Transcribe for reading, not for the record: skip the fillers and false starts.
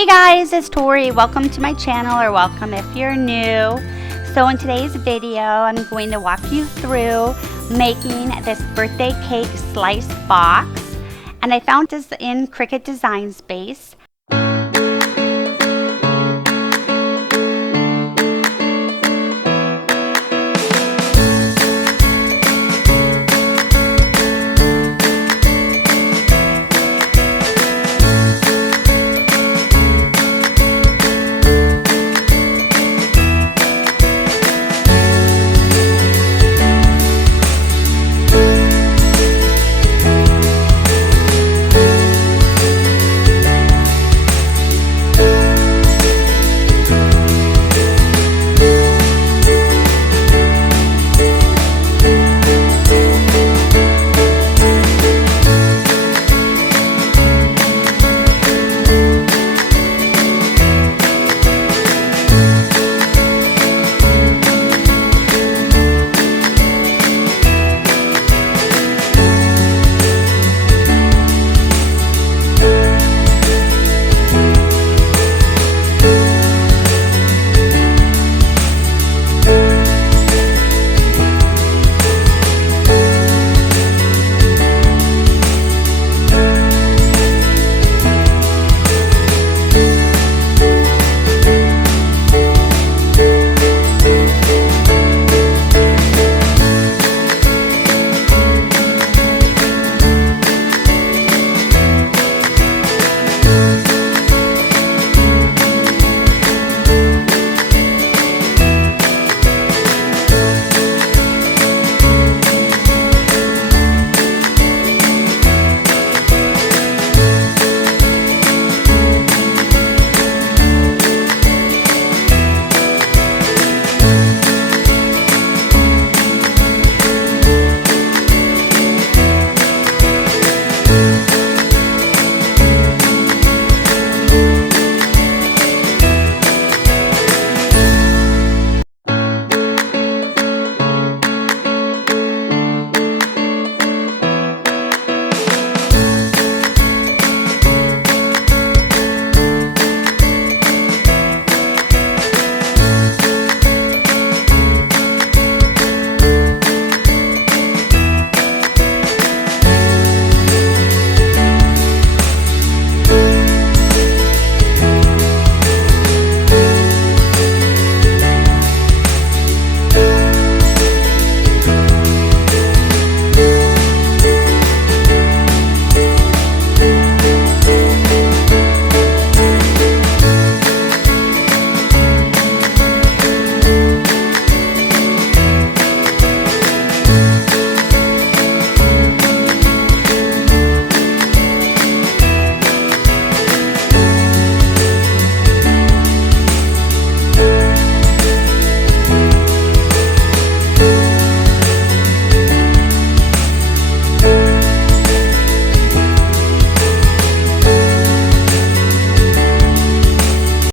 Hey guys, it's Tori. Welcome to my channel, or welcome if you're new. So in today's video, I'm going to walk you through making this birthday cake slice box. And I found this in Cricut Design Space.